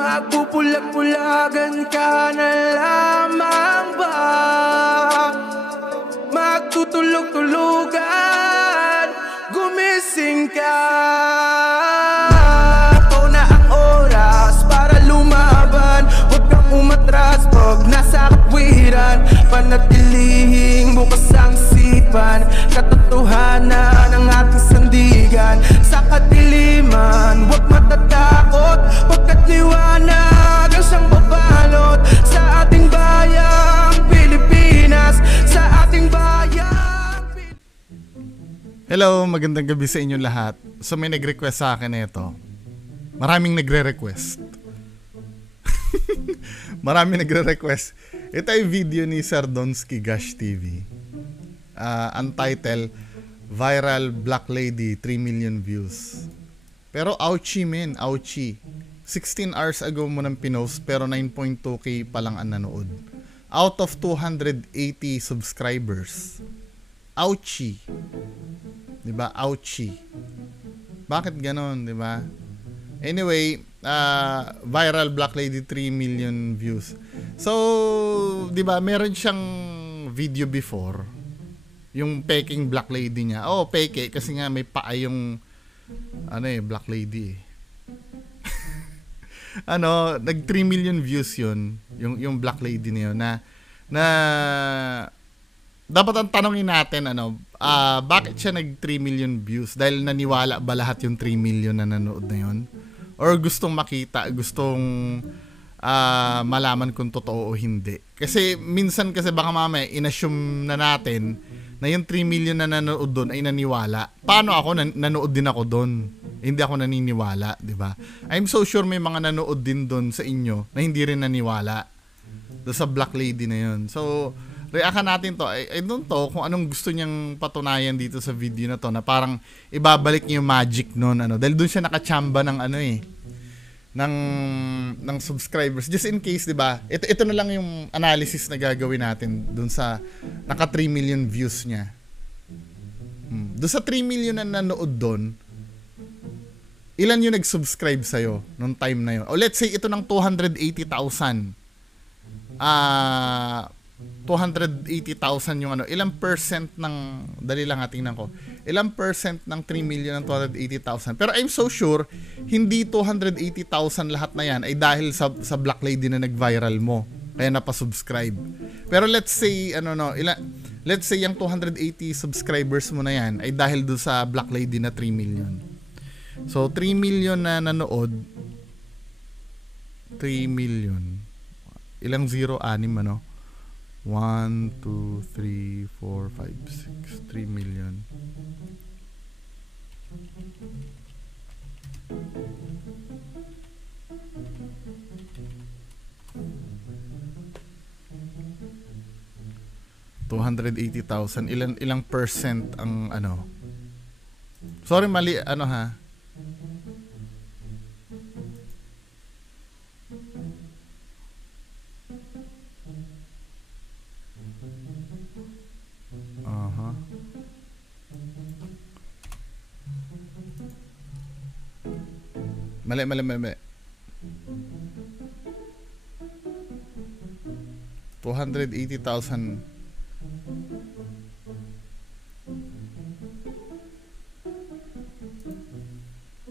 Magpupulag-pulagan ka na lamang ba? Magtutulog-tulugan, gumising ka. Ito na ang oras para lumaban. Huwag kang umatras pag nasa katwiran. Panatilihing bukas ang isipan. Katotohanan ang ating sandigan. Sa kadiliman, huwag matatakot, pagkat liwanag ang siyang babalot sa ating bayang Pilipinas, sa ating bayang Hello, magandang gabi sa inyo lahat. So may nag-request sa akin ito. Maraming nagre-request. Maraming nagre-request. Ito ay video ni Sir Donsky Gash TV. Untitled Viral Black Lady 3 million views. Pero ouchie men, ouchie. 16 hours ago mo nang pinost pero 9.2k pa lang ang nanood. Out of 280 subscribers. Ouchie. 'Di ba? Ouchie. Bakit ganoon, 'di ba? Anyway, Viral Black Lady 3 million views. So, 'di ba, meron siyang video before. Yung peking black lady niya. Oh, peke kasi nga may paa yung black lady. Nag 3 million views yun, yung black lady na yun na dapat ang tanongin natin bakit siya nag 3 million views? Dahil naniwala ba lahat yung 3 million na nanood na yun? Or gustong makita, gustong malaman kung totoo o hindi? Kasi minsan kasi baka mamaya inassume na natin na yung 3 million na nanood doon ay naniwala. Paano ako? Nanood din ako doon. Hindi ako naniniwala, di ba? I'm so sure may mga nanood din doon sa inyo na hindi rin naniwala doon sa black lady na yun. So, reaction natin to. I don't know kung anong gusto niyang patunayan dito sa video na to na parang ibabalik niya yung magic noon. Dahil doon siya nakachamba ng ng subscribers, just in case, 'di ba? Ito na lang yung analysis na gagawin natin doon sa naka 3 million views niya. Doon sa 3 million na nanood doon, ilan yung nag-subscribe sa iyo nung time na 'yon? O let's say ito ng 280,000. 280,000 yung ilang percent ng, dali lang tingnan ko. Ilang percent ng 3 million ng 280,000. Pero I'm so sure, hindi 280,000 lahat na yan ay dahil sa black lady na nag-viral mo. Kaya napasubscribe. Pero let's say, let's say yung 280 subscribers mo na yan ay dahil doon sa black lady na 3 million. So, 3 million na nanood. 3 million. Ilang zero? 6, 1, 2, 3, 4, 5, 6, 3 million. $280,000. Ilang percent ang Sorry, mali ha. Mali. 280,000.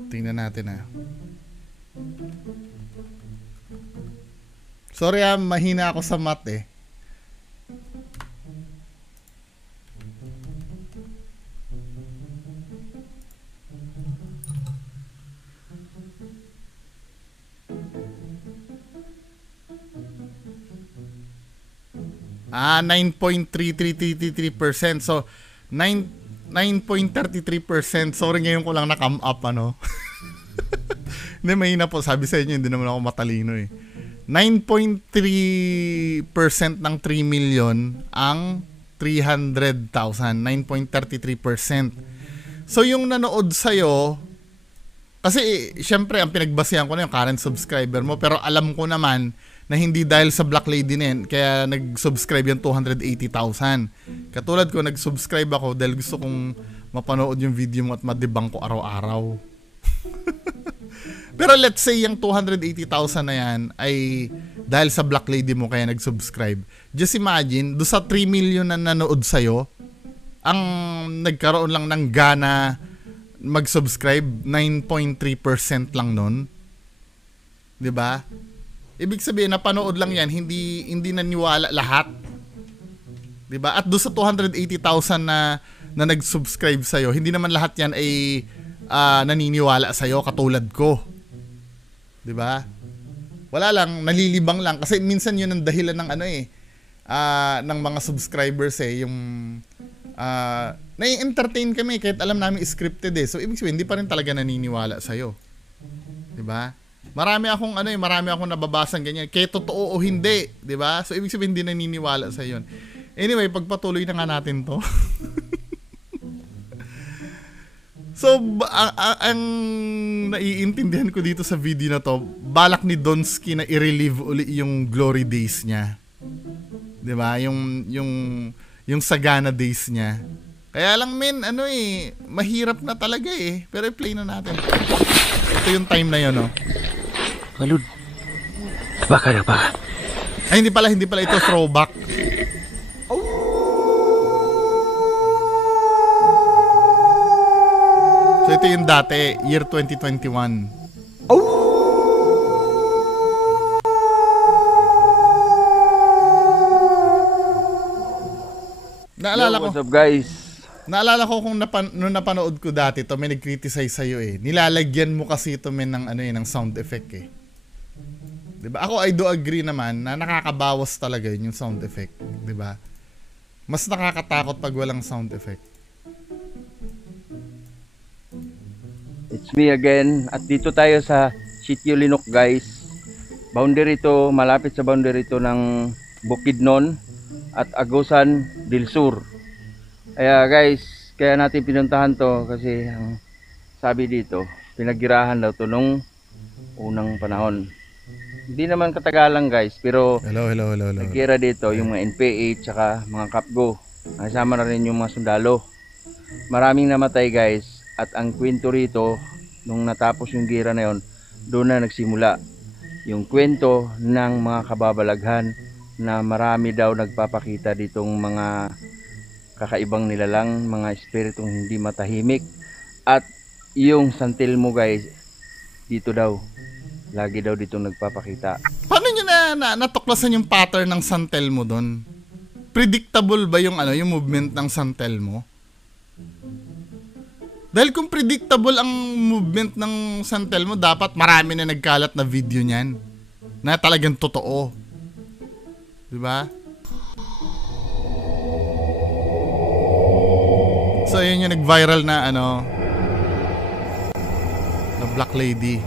Tingnan natin Sorry mahina ako sa math 9.3333%. So 9.33%. Sorry, ngayon ko lang na-come up Hindi, mahina po. Sabi sa inyo, hindi naman ako matalino 9.3% ng 3 million ang 300,000. 9.33%. So yung nanood sa'yo, kasi syempre ang pinagbasihan ko na yung current subscriber mo, pero alam ko naman na hindi dahil sa black lady na yan, kaya nag-subscribe yung 280,000. Katulad ko, nag-subscribe ako dahil gusto kong mapanood yung video mo at madibang ko araw-araw. Pero let's say yung 280,000 na yan ay dahil sa Black Lady mo kaya nag-subscribe. Just imagine, do sa 3 million na nanood sa'yo, ang nagkaroon lang ng gana mag-subscribe, 9.3% lang nun. 'Di ba? Ibig sabihin, napanood lang yan, hindi naniwala lahat. 'Di ba? At do sa 280,000 na nag-subscribe sa'yo, hindi naman lahat yan ay naniniwala sa'yo katulad ko. 'Di ba? Wala lang, nalilibang lang kasi minsan 'yun ang dahilan ng ng mga subscribers yung nai-entertain kami kahit alam namin scripted So ibig sabihin hindi pa rin talaga naniniwala sa iyo. 'Di ba? Marami akong nababasang ganyan, kaya totoo o hindi, 'di ba? So ibig sabihin hindi naniniwala sa 'yon. Anyway, pagpatuloy na nga natin 'to. So, ang naiintindihan ko dito sa video na to, balak ni Donsky na i-relive uli yung glory days niya. 'Di ba? Yung sagana days niya. Kaya lang mahirap na talaga Pero i-play na natin. Ito yung time na 'yon, no. Malud. Baka na ba? Ay, hindi pala ito throwback. So ito yung dati, year 2021. Naalala ko. What's up, guys? Naalala ko kung nung napanood ko dati to, may nag-criticize sa'yo Nilalagyan mo kasi ito ng sound effect 'Di ba? Ako I do agree naman na nakakabawas talaga yung sound effect, 'di ba? Mas nakakatakot pag walang sound effect. It's me again. At dito tayo sa Sitio Linok, guys. Boundary to, malapit sa boundary to ng Bukidnon at Agusan del Sur. Kaya guys, kaya natin pinuntahan to kasi ang sabi dito, pinagirahan daw to nung unang panahon. Hindi naman katagalan guys, pero hello. nagkira dito yung mga NPA tsaka mga Kapgo. Kasama na rin yung mga sundalo. Maraming namatay guys. At ang kwento rito, nung natapos yung gira na yon, doon na nagsimula yung kwento ng mga kababalaghan na marami daw nagpapakita ditong mga kakaibang nilalang, mga espiritong hindi matahimik. At yung San Telmo guys, dito daw, lagi daw dito nagpapakita. Paano nyo natuklasan yung pattern ng San Telmo doon? Predictable ba yung movement ng San Telmo? Dahil kung predictable ang movement ng San Telmo, dapat marami na nagkalat na video niyan na talagang totoo. 'Di ba? So yun yung nag-viral na na Black Lady.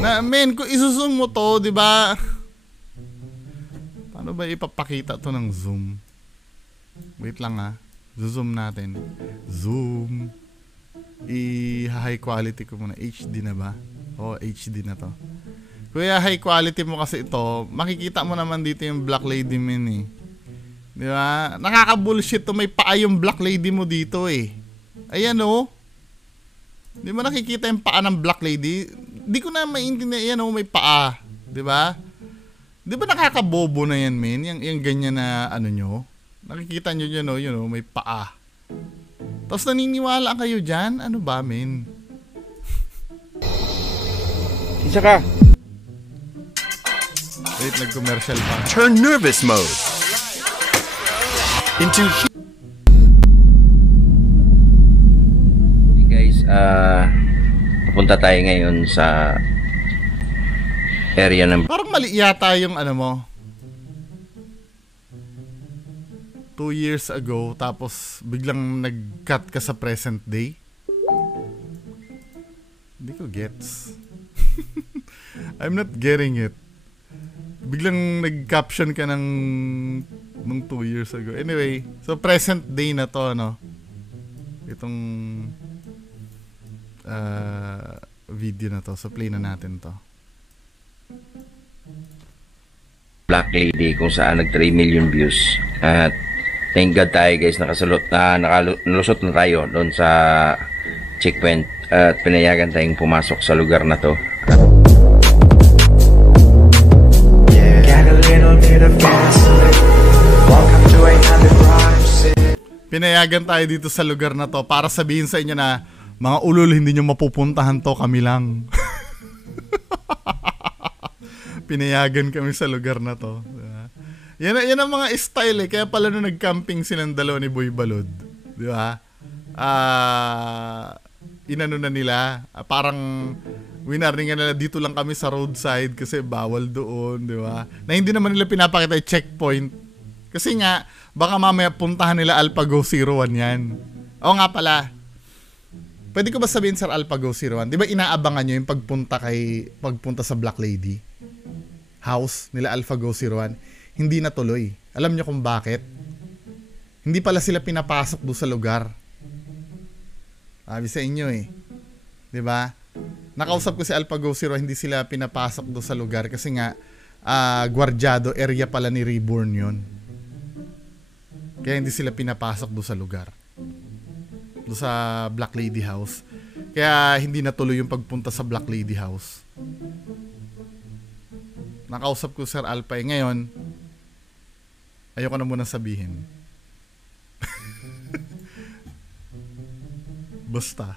Na kung isusum mo to, 'di ba? Paano ba ipapakita to ng zoom? Wait lang Zoom natin. Zoom. I-high quality ko muna. HD na ba? HD na to. Kuya, high quality mo kasi ito, makikita mo naman dito yung Black Lady min Di ba? Nakaka-bullshit to. May paa yung Black Lady mo dito Ayan Di ba nakikita yung paa ng Black Lady? Di ko na maintindihan. Ayan may paa. Di ba? Di ba nakakabobo na yan, men? Yung ganyan na nyo? Nakikita nyo yun, may paa. Tapos naniniwala kayo dyan? Ano ba, men? Isa ka. Wait, nag-commercial pa. Turn nervous mode into Hey guys, pupunta tayo ngayon sa area ng Parang mali yata yung mo. 2 years ago, tapos biglang nag-cut ka sa present day. Hindi ko gets. I'm not getting it. Biglang nag-caption ka nung 2 years ago. Anyway, so present day na to, Itong video na to. So play na natin to. Black Lady kung saan nag 3 million views. At thank God tayo guys, nakalusot na tayo doon sa checkpoint at pinayagan tayong pumasok sa lugar na to. Pinayagan tayo dito sa lugar na to para sabihin sa inyo na mga ulol, hindi nyo mapupuntahan to, kami lang. Pinayagan kami sa lugar na to. Yan ang mga style eh. Kaya pala nung nag-camping silang dalawa ni Boy Balod. Di ba? Inano na nila. Parang winarningan nila dito lang kami sa roadside kasi bawal doon. Di ba? Na hindi naman nila pinapakita yung checkpoint. Kasi nga, baka mamaya puntahan nila AlphaGo 01 yan. Oo nga pala. Pwede ko ba sabihin, Sir AlphaGo 01? Di ba inaabangan nyo yung pagpunta sa Black Lady house nila AlphaGo 01? Hindi natuloy. Alam nyo kung bakit? Hindi pala sila pinapasok doon sa lugar. Sabi sa inyo eh. Di ba? Nakausap ko si AlphaGo 01, hindi sila pinapasok doon sa lugar kasi nga gwardyado area pala ni Reborn yun. Kaya hindi sila pinapasok doon sa lugar. Doon sa Black Lady House. Kaya hindi natuloy yung pagpunta sa Black Lady House. Nakausap ko Sir Alpha eh. Ngayon, ayoko na muna sabihin. Basta.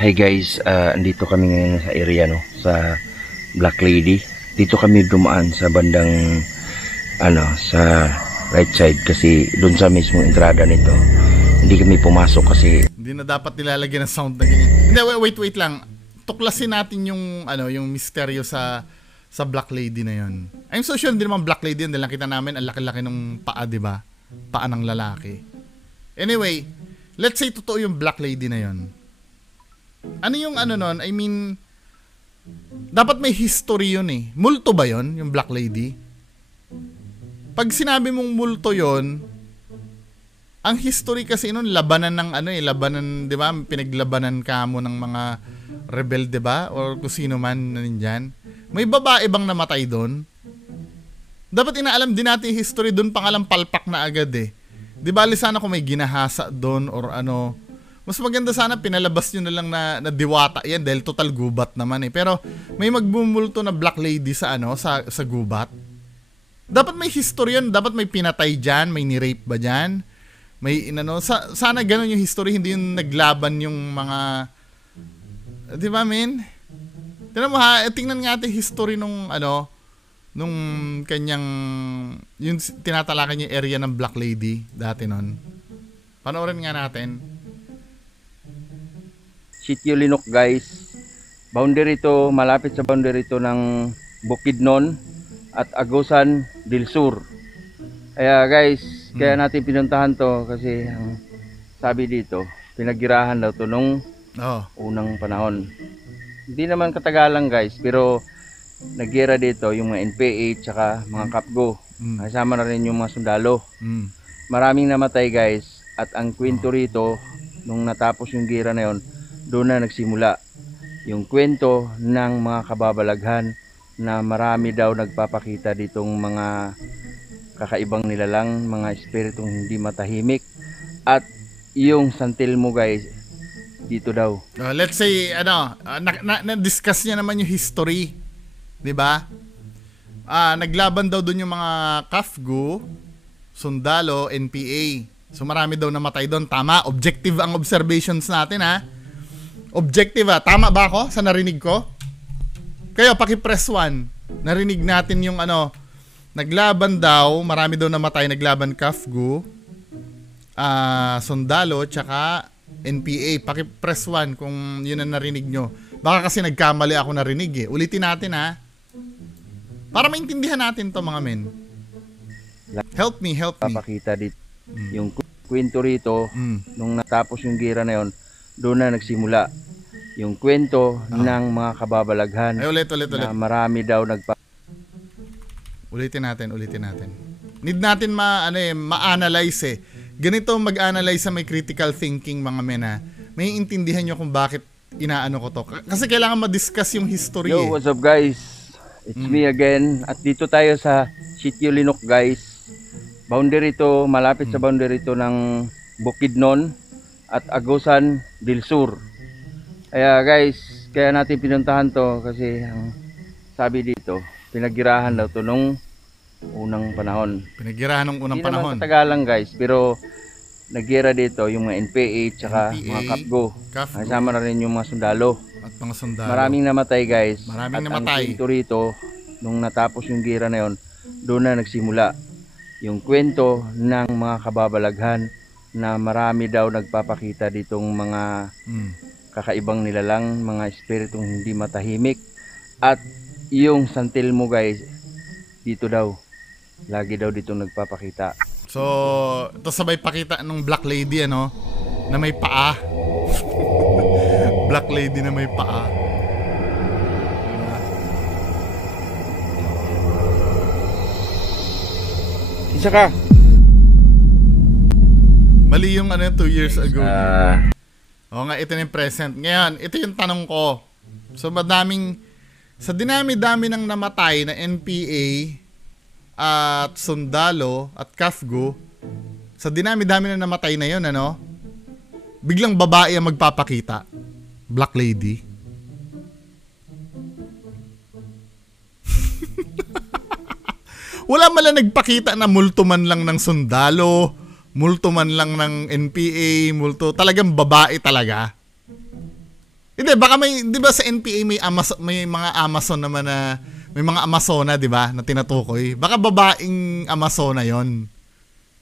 Hi guys, andito kami ngayon sa area no, sa Black Lady. Dito kami dumaan sa bandang sa right side kasi doon sa mismong entrada nito. Hindi kami pumasok kasi hindi na dapat nilalagyan ng sound na ganyan. Hindi, wait lang. Tuklasin natin yung yung misteryo sa Black Lady na yon. I'm so sure hindi naman Black Lady yun dahil nakita namin ang laki-laki ng paa, di ba? Paa ng lalaki. Anyway, let's say totoo yung Black Lady na yon. Ano yung nun? I mean, dapat may history yun eh. Multo ba yon yung Black Lady? Pag sinabi mong multo yon, ang history kasi nun, labanan ng labanan, di ba? Pinaglabanan ka mo ng mga rebel, di ba? Or kung sino man nandyan. May babae bang namatay doon? Dapat inaalam din natin yung history doon, pangalang palpak na agad eh. Di ba, sana kung may ginahasa doon or ano. Mas maganda sana pinalabas nyo na lang na diwata yan dahil total gubat naman eh. Pero may magbumulto na Black Lady sa sa gubat. Dapat may history yan, dapat may pinatay dyan, may ni-rape ba dyan? May sana ganun yung history, hindi yung naglaban yung mga, di ba men? Tingnan mo ha, tingnan nga natin history nung nung kanyang, yung tinatalakan yung area ng Black Lady dati nun. Panoorin nga natin. Sitio Linok guys. Boundary to, malapit sa boundary to ng Bukidnon at Agusan del Sur. Kaya guys, kaya natin pinuntahan to kasi ang sabi dito, pinagirahan daw to nung unang panahon. Hindi naman katagalan guys, pero nagira dito yung mga NPA tsaka mga Kapgo. Kasama na rin yung mga sundalo. Maraming namatay guys at ang kwento rito nung natapos yung gira na yon, doon na nagsimula yung kwento ng mga kababalaghan na marami daw nagpapakita ditong mga kakaibang nilalang, mga espiritong hindi matahimik at yung santil mo guys dito daw. Let's say na-discuss niya naman yung history, 'di ba? Naglaban daw doon yung mga Kafgo, sundalo, NPA. So marami daw namatay doon. Tama, objective ang observations natin ha. Objective ha. Tama ba ako sa narinig ko? Kayo, paki-press 1. Narinig natin yung naglaban daw, marami daw namatay, naglaban Kafgo, sundalo, tsaka NPA. Paki-press 1 kung yun ang narinig nyo. Baka kasi nagkamali ako narinig eh. Ulitin natin ha. Para maintindihan natin to mga men. Help me. Papakita dito. Yung kwento rito, nung natapos yung gira na yon, doon na nagsimula yung kwento ng mga kababalaghan. Ay, ulit. Na marami daw Ulitin natin. Need natin ma-analyze eh. Ganito mag-analyze sa may critical thinking mga men ha. May intindihan nyo kung bakit inaano ko to. Kasi kailangan ma-discuss yung history. Yo, what's up guys? It's me again. At dito tayo sa Sitio Linok guys. Boundary to, malapit sa boundary to ng Bukidnon at Agusan del Sur. Kaya guys, kaya natin pinuntahan to kasi ang sabi dito, pinaggirahan daw to nung unang panahon. Pinaggirahan ng unang Hindi panahon. naman katagalan guys, pero naggira dito yung mga NPA tsaka mga Capgo. Kasama na rin yung mga sundalo. At mga sundalo. Maraming namatay guys. Maraming at namatay. Ang kwento rito, nung natapos yung gira na yon, doon na nagsimula yung kwento ng mga kababalaghan na marami daw nagpapakita ditong mga kakaibang nilalang, mga espiritong hindi matahimik. At yung San Telmo guys, dito daw, lagi daw dito nagpapakita. So, ito sabay pakita ng Black Lady ano, na may paa. Black Lady na may paa. Isa ka. Mali yung ano 2 years ago. Oo nga, ito na yung present. Ngayon, ito yung tanong ko. So, sa dinami-dami ng namatay na NPA at sundalo at Capgo, sa dinami-dami na namatay na yun, ano, biglang babae ang magpapakita. Black Lady. Wala man lang nagpakita na multo man lang ng sundalo, multo man lang ng NPA, multo, talagang babae talaga. Hindi, baka may, di ba sa NPA may mga Amazon naman na, may mga Amazona, di ba, na tinatukoy. Baka babaeng Amazona yon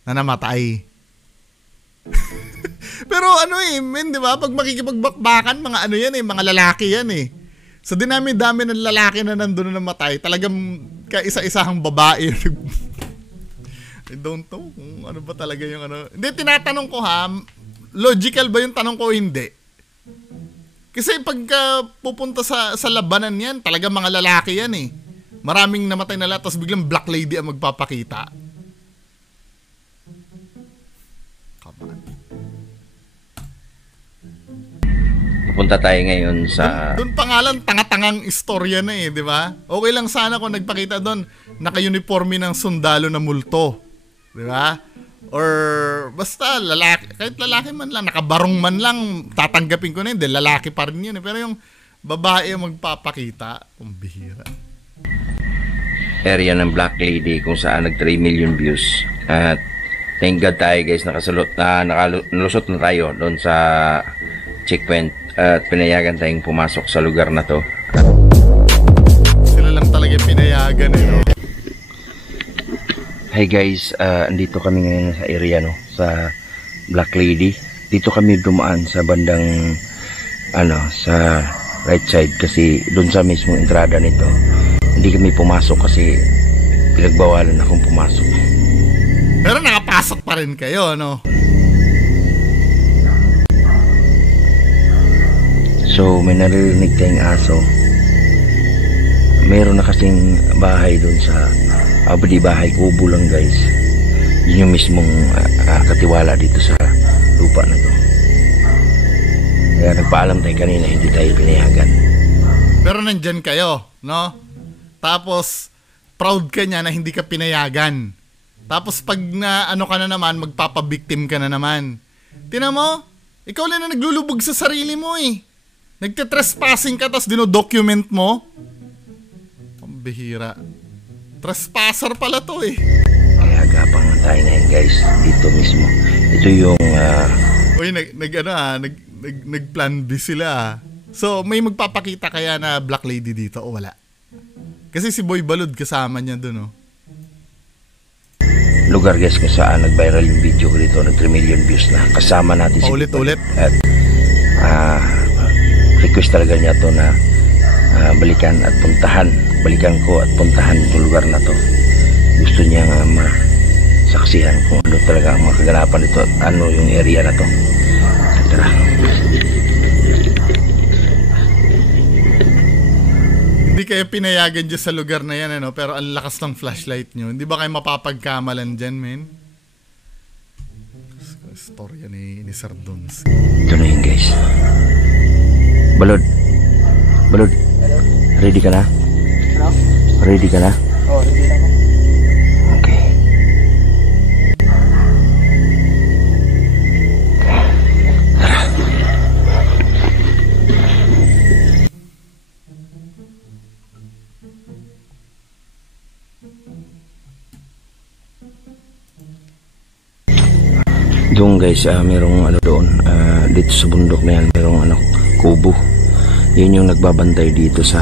na namatay. Pero ano men, di ba, pag makikipagbakbakan, mga ano yan mga lalaki yan So dinami-dami ng lalaki na nandun na namatay, talagang kaisa-isahang babae. I don't know kung ano ba talaga yung ano. Hindi, tinatanong ko ha, logical ba yung tanong ko? Hindi. Kasi pagka pupunta sa labanan yan, talaga mga lalaki yan Maraming namatay na lahat, tapos biglang Black Lady ang magpapakita. Come on. Pupunta tayo ngayon sa... Doon pangalan, tanga-tangang istorya na di ba? Okay lang sana kung nagpakita doon, naka-uniforme ng sundalo na multo. Di ba? Or basta lalaki, kahit lalaki man lang, nakabarong man lang, tatanggapin ko na yun, dahil lalaki pa rin yun. Pero yung babae ang magpapakita, kumbihira. Area ng Black Lady kung saan nag 3 million views. At thank God tayo guys, nakalusot na tayo doon sa checkpoint. At pinayagan tayong pumasok sa lugar na to. Sila lang talaga pinayagan no? Hi guys, andito kami ngayon sa area sa Black Lady. Dito kami dumaan sa bandang sa right side kasi doon sa mismong entrada nito. Hindi kami pumasok kasi pinagbawalan akong pumasok. Pero nakapasok pa rin kayo, So may naririnig tayong aso. Meron na kasing bahay doon sa di bahay, kubo lang guys. Yun yung mismong katiwala dito sa lupa na to. Kaya nagpaalam tayo kanina, hindi tayo pinayagan. Pero nandyan kayo, Tapos proud ka niya na hindi ka pinayagan. Tapos pag na ka na naman, magpapabiktim ka na naman. Tingnan mo, ikaw lang na naglulubog sa sarili mo Nagte-trespassing ka tapos dino-document mo. Pambihira. Trespasser pala to Kaya agapang tayo ngayon guys, dito mismo. Ito yung Uy, nag-plan B sila So may magpapakita kaya na Black Lady dito o wala? Kasi si Boy Balud kasama niya dun lugar guys kung saan nag-viral yung video ko dito, nag 3 million views na. Kasama natin si Paulit-ulit. At request talaga niya to na balikan ko at puntahan yung lugar na to. Gusto niya nga masaksihan kung ano talaga ang mga kaganapan dito at ano yung area na to. Tara. Hindi kayo pinayagan dyan sa lugar na yan pero ang lakas ng flashlight nyo. Hindi ba kayo mapapagkamalan dyan, men? Storya ni Sir Dons. Ito na yun guys. Balod. Ready ka na? Ano? Ready ka na? Oo, ready na ako. Okay. Doon guys, merong ano doon, dito sa bundok na yan, merong ano, kubo. Yun yung nagbabantay dito sa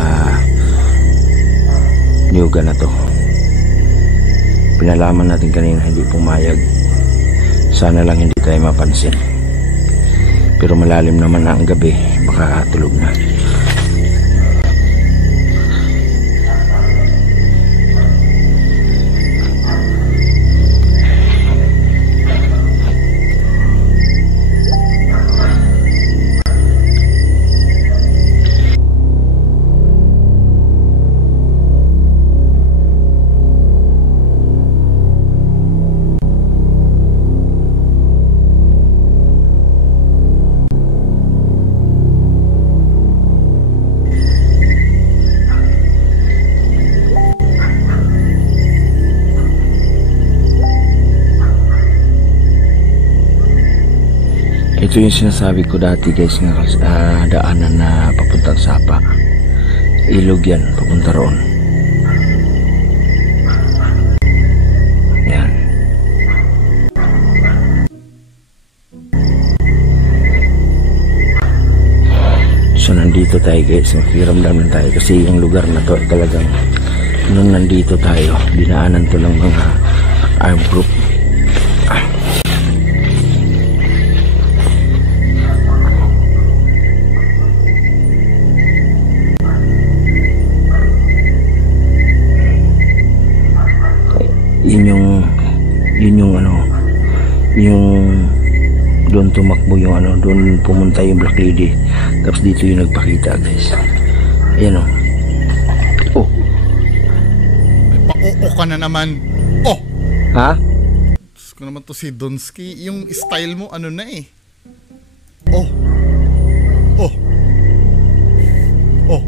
nyuga na to. Pinalaman natin kanina, hindi pumayag. Sana lang hindi tayo mapansin. Pero malalim naman na ang gabi, baka tulog na. Ito yung sinasabi ko dati guys, nga daanan na papuntang Sapa. Ilog yan, papunta roon. Yan. So nandito tayo guys, nakiramdam lang tayo kasi yung lugar na to talagang nung nandito tayo, dinaanan to lang mga armed group. Yun yung ano, yung doon tumakbo yung ano, doon pumunta yung Black Lady, tapos dito yung nagpakita guys. Ayan o. Oh, May pa-oo ka na naman. Oh, ha? Diyos ko naman to si Donski. Yung style mo ano na eh. Oh, oh, oh.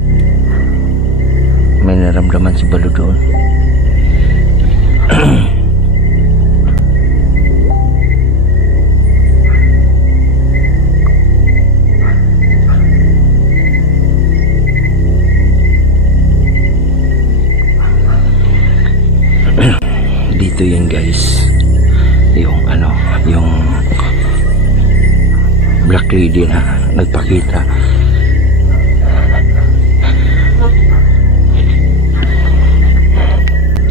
May naramdaman si Balo doon. Dito yan guys, yung ano, yung Black Lady na nagpakita.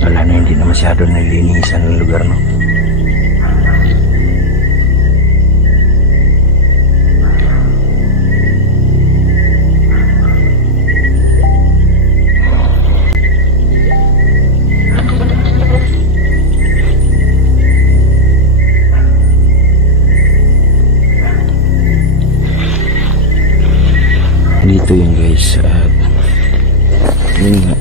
Wala na, hindi na masyado nalinisan ng lugar, no? Dito yun guys, at yun nga,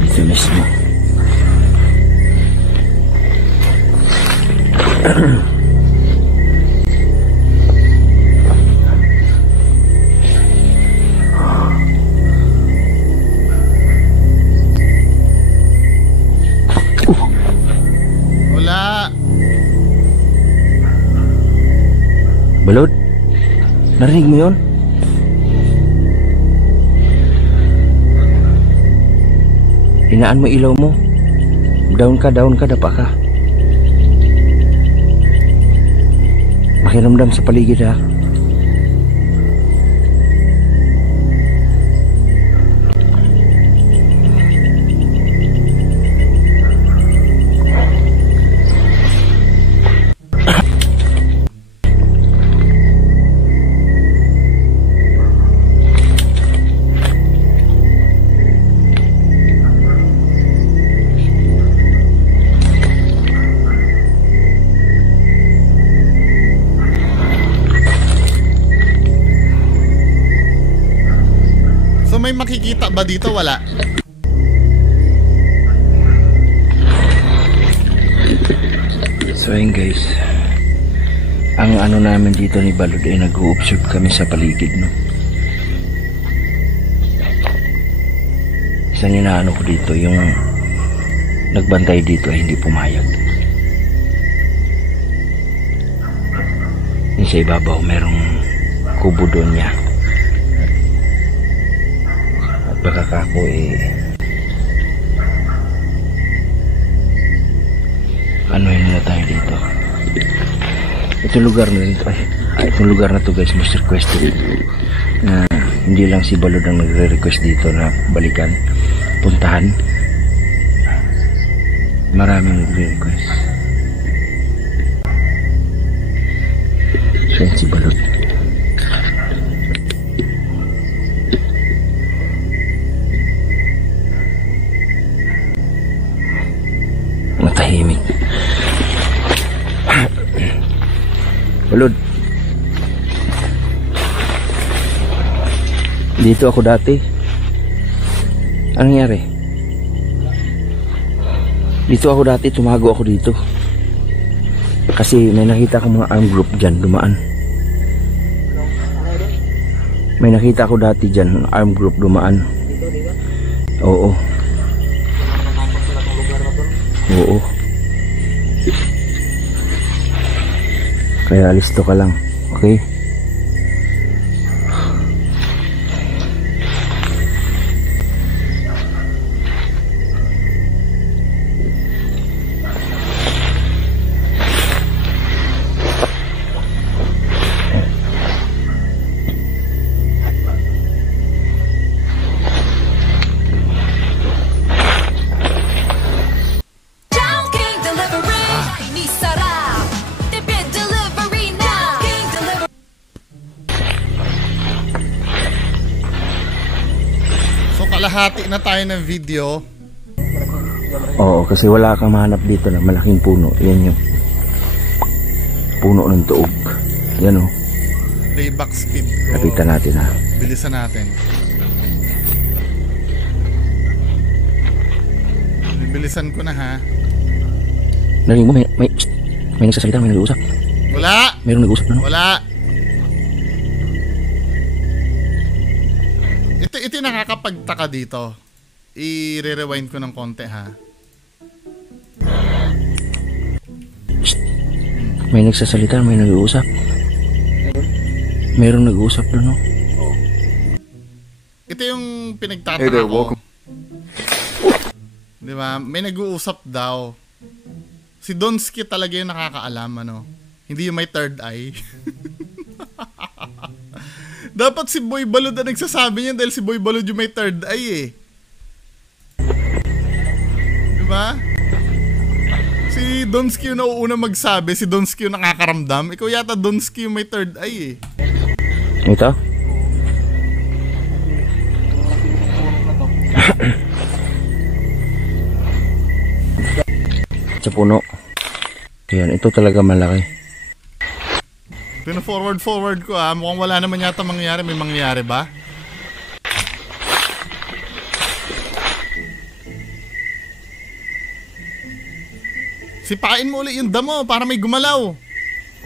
dito mismo. Wala. Balod, narinig mo yun? Hinaan mo ilaw mo. Down ka, dapa ka. Makiramdam sa paligid ha. May makikita ba dito? Wala. So ayun guys, ang ano namin dito ni Balod ay nag-u-observe kami sa paligid, no? Isang inaano ko dito, yung nagbantay dito ay hindi pumayag. Yung sa ibabaw merong kubo doon niya. Baka kako ano yun na tayo dito. Itong lugar na ito, itong lugar na to guys, most requested. Hindi lang si Balod ang nagre-request dito na balikan, puntahan. Maraming nagre-request. So yan si Balod. Matahimik. Balod. Dito ako dati. Anong nangyari? Dito ako dati, tumago ako dito. Kasi may nakita ko mga armed group dyan, dumaan. May nakita ko dati dyan, armed group dumaan. Oo. Oo. Kaya listo ka lang. Okay? Kalahati na tayo ng video. Oo, kasi wala kang mahanap dito na malaking puno. Yan yung puno ng tuog. Yan o. Playback speed ko. Lapitan natin ha. Bilisan natin. Bilisan ko na ha. Narinig mo, may nagsasalita, may nag-uusap. Wala. Mayroong nag-uusap na. Wala. Ito yung nakakapagtaka dito. I-rewind ko ng konti ha. May nagsasalita, may nag-uusap. Mayroong nag-uusap na no. Ito yung pinagtataka ko. Diba? May nag-uusap daw. Si Donsky talaga yung nakakaalam ano. Hindi yung may third eye. Dapat si Boy Balod na nagsasabi niya dahil si Boy Balod yung may third eye eh. Diba? Si Donsky yung nauuna magsabi, si Donsky yung nakakaramdam. Ikaw yata Donsky yung may third eye eh. Ito? Sa puno. Ayan, ito talaga malaki. Pino-forward ko ha. Mukhang wala naman yata mangyayari. May mangyayari ba? Sipain mo ulit yung damo para may gumalaw.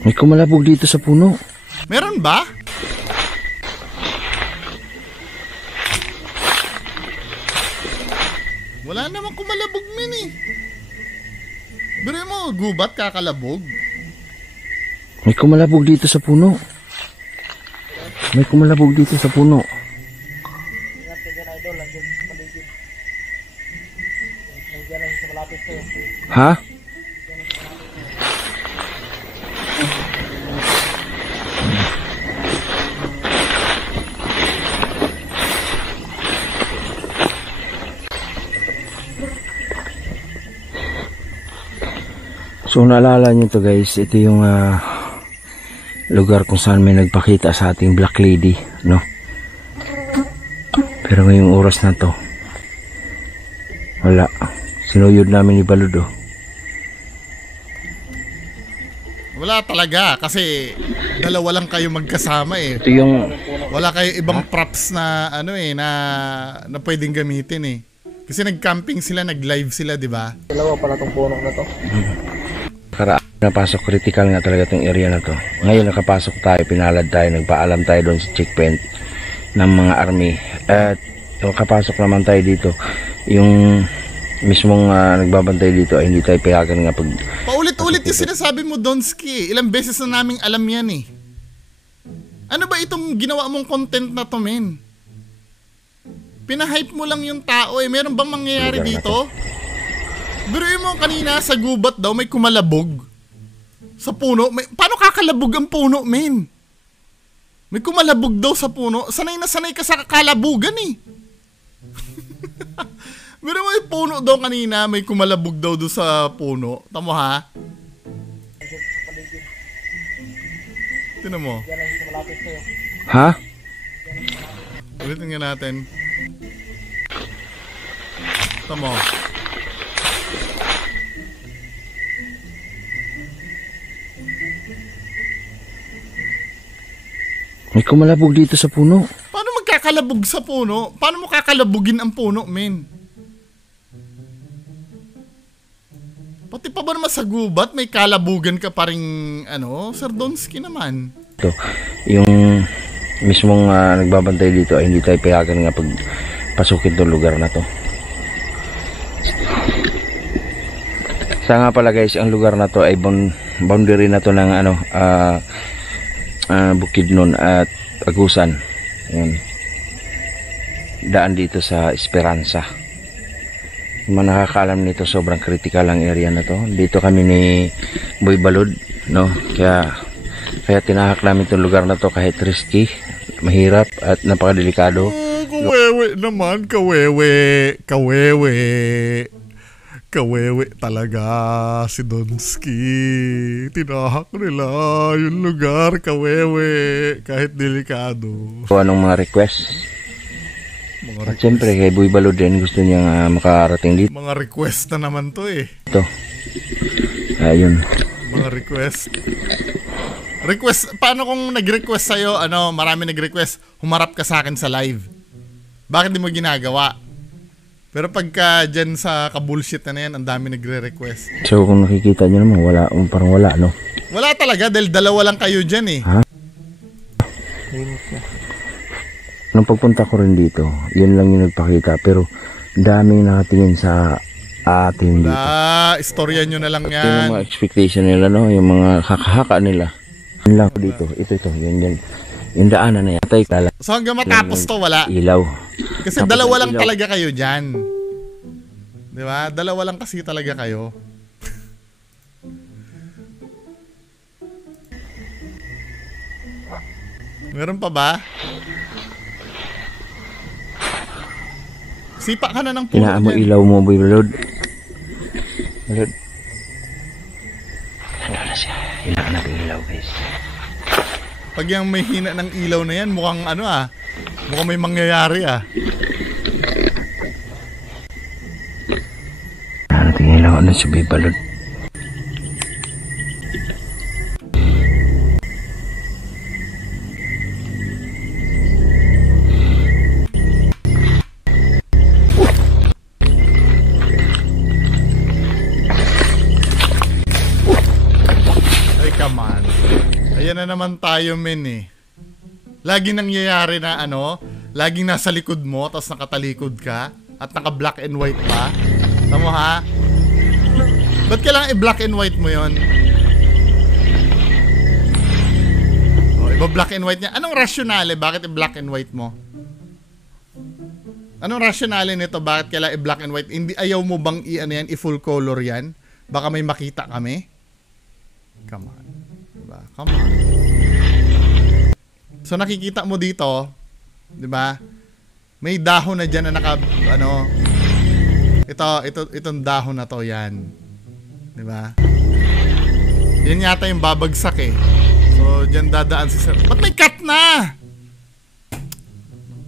May kumalabog dito sa puno. Meron ba? Wala naman kumalabog min eh. Pero mo, gubat kakalabog. May kumalabog dito sa puno. May kumalabog dito sa puno. Ha? So naalala nyo to guys, ito yung lugar kung saan may nagpakita sa ating Black Lady, no? Pero ngayong oras na to, wala. Sinuyod namin ni Balod oh. Wala talaga kasi dalawa lang kayo magkasama eh. Ito yung wala kayo ibang props na ano eh na pwedeng gamitin eh. Kasi nag-camping sila, nag-live sila, di ba? Dalawa pala tong puno na to. Napasok, critical nga talaga itong area na to. Ngayon nakapasok tayo, pinalad tayo, nagpaalam tayo doon sa checkpoint ng mga army. At nakapasok naman tayo dito, yung mismong nagbabantay dito ay hindi tayo payagan nga pag... Paulit-ulit yung sinasabi mo, Donsky. Ilang beses na naming alam yan eh. Ano ba itong ginawa mong content na to, men? Pinahype mo lang yung tao eh. Meron bang mangyayari dito? Biruin mo kanina sa gubat daw may kumalabog. Sa puno? Paano kakalabog ang puno, men? May kumalabog daw sa puno. Sanay na sanay ka sa kakalabugan eh. Pero may puno daw kanina, may kumalabog daw doon sa puno. Tamo ha? Tinan mo. Ha? Ulitin nga natin. Tamo. May kumalabog dito sa puno. Paano magkakalabog sa puno? Paano mo kakalabugin ang puno, men? Pati pa ba naman sa gubat, may kalabugan ka pa rin, Sir Donsky naman. Ito, yung mismong nagbabantay dito ay hindi tayo payagan nga pagpasukin tong lugar na to. Sa nga pala guys, ang lugar na to ay boundary na to ng Bukidnon at Agusan. Ayan. Daan dito sa Esperanza. Yung mga nakakaalam nito, sobrang critical ang area na to. Dito kami ni Boy Balod, no? Kaya tinahak namin itong lugar na to kahit risky, mahirap at napakadelikado. Kawewe naman, kawewe. Kawewe talaga si Donsky. Tinahak nila yung lugar, kawewe. Kahit delikado. So, anong mga request? At siyempre kay Boy Balod din, gusto niya makarating dito. Mga request na naman to eh. Ito. Ayun. Mga request. Request, paano kung nag-request sa'yo, marami nag-request, humarap ka sa akin sa live. Bakit di mo ginagawa? Pero pagka dyan sa kabullshit na yan, ang dami nagre-request. So kung nakikita nyo naman, parang wala, no? Wala talaga, dahil dalawa lang kayo dyan eh. Ha? Nung pagpunta ko rin dito, yun lang yung nagpakita. Pero daming nakatingin sa atin dito. Istorya nyo na lang yan. Yung mga expectation nila, no? Yung mga haka nila. Yun lang dito. Ito. Yan. Yung daanan na yan. So hanggang matapos to, wala. Ilaw. Kasi Tapos dalawa lang ilaw. talaga kayo dyan. Di ba? Dalawa lang kasi talaga kayo. Meron pa ba? Sipa ka na ng puno Inaan mo dyan. ilaw mo, Boy Balod. Balod. Ano na siya? Inaan natin ilaw, guys. Pag yung may hina ng ilaw na yan, mukhang mukhang may mangyayari ah. Inaan natin ilaw. Ano si Boy Balod? Ayan na naman tayo, men eh. Laging nangyayari na laging nasa likod mo, tapos nakatalikod ka, at naka black and white pa. Tamo ha? Ba't kailangan i-black and white mo yon? Iba black and white niya. Anong rationale? Bakit i-black and white mo? Anong rationale nito? Bakit kailangan i-black and white? Hindi, ayaw mo bang i-full color yan? Baka may makita kami? Come on. Diba? Come on. So nakikita mo dito, 'di ba? May dahon na diyan na itong dahon na to, yan. 'Di ba? Yan yata yung babagsak eh. So diyan dadaan si Sir. Ba't may cut na?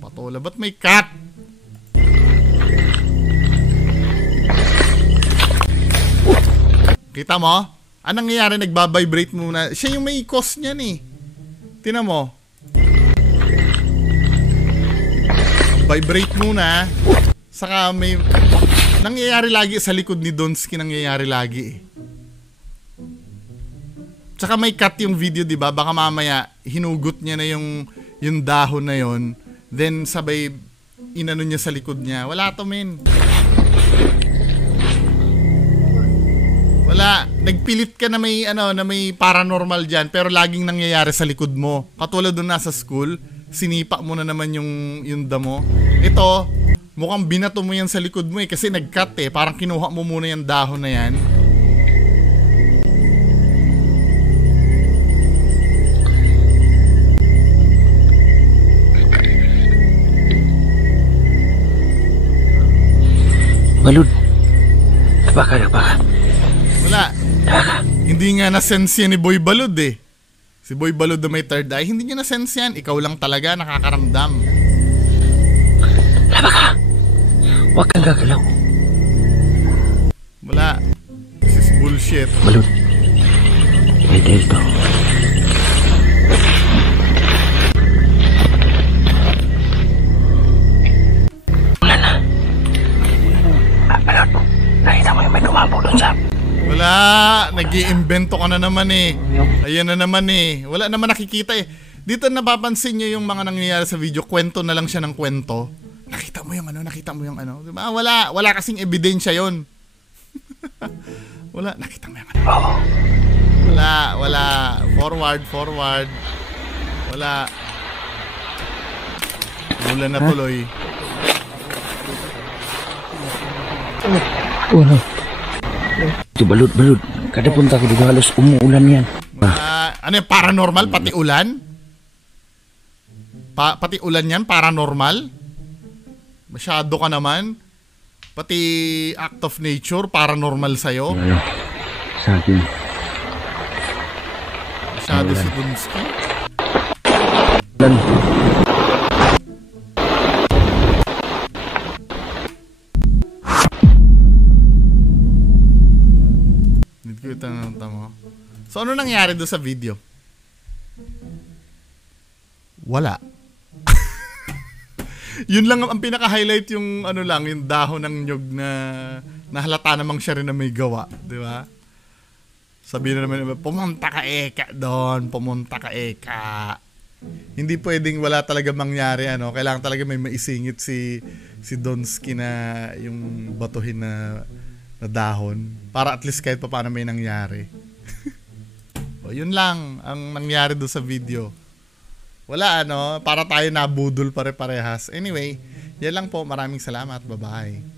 Patola, ba't may cut? Kita mo? Anong nangyayari? Nagbabibrate muna. Siya yung may cause niyan eh. Tingnan mo. Vibrate muna. Saka may nangyayari lagi sa likod ni Donsky, nangyayari lagi eh. Saka may cut yung video, 'di ba? Baka mamaya hinugot niya na yung dahon na yon, then sabay inano niya sa likod niya. Wala to, men. Wala, nagpilit ka na may paranormal diyan, pero laging nangyayari sa likod mo. Katulad doon nasa school, sinipa mo na naman yung damo. Ito, mukhang binato mo yan sa likod mo eh, kasi nag-cut eh. Parang kinuha mo muna yung dahon na yan. Balud. Baka. Wala. Hindi nga na-sense yan ni Boy Balud eh. Si Boy Balud na may third eye, hindi niya na-sense yan. Ikaw lang talaga nakakaramdam. Laba ka. Huwag kang gagalaw. Wala. This is bullshit. Balud. Wait dito. Wala na. Balud. Nakita mo yung may kumapo doon sa... Wala. Nag-iimbento ka na naman eh. Ayan na naman eh. Wala naman nakikita eh. Dito napapansin nyo yung mga nangyayari sa video. Kwento na lang siya ng kwento. Nakita mo yung ano. Diba? Wala kasing ebidensya yon. Wala. Nakita mo yung ano. Oo. Wala. Forward. Wala. Wala na tuloy. Wala. Ito balud. Kada punta ko dito halos umuulan yan. Ano yung paranormal? Pati ulan? Pati ulan yan? Paranormal? Masyado ka naman. Pati act of nature, paranormal sa'yo. Ano? Sa akin. Masyado si Dunsky. Ulan. Tama. So ano nangyari doon sa video? Wala. Yun lang ang pinaka-highlight yung ano lang, yung dahon ng nyog na nahalata namang siya rin na may gawa, di ba? Sabihin na naman, pumunta ka eka. Hindi pwedeng wala talaga mangyari ano, kailangan talaga may maisingit si Donsky na yung batuhin na dahon para at least kahit pa paano may nangyari. O, yun lang ang nangyari doon sa video. Wala ano, para tayo nabudol pare-parehas. Anyway, yan lang po. Maraming salamat. Bye-bye.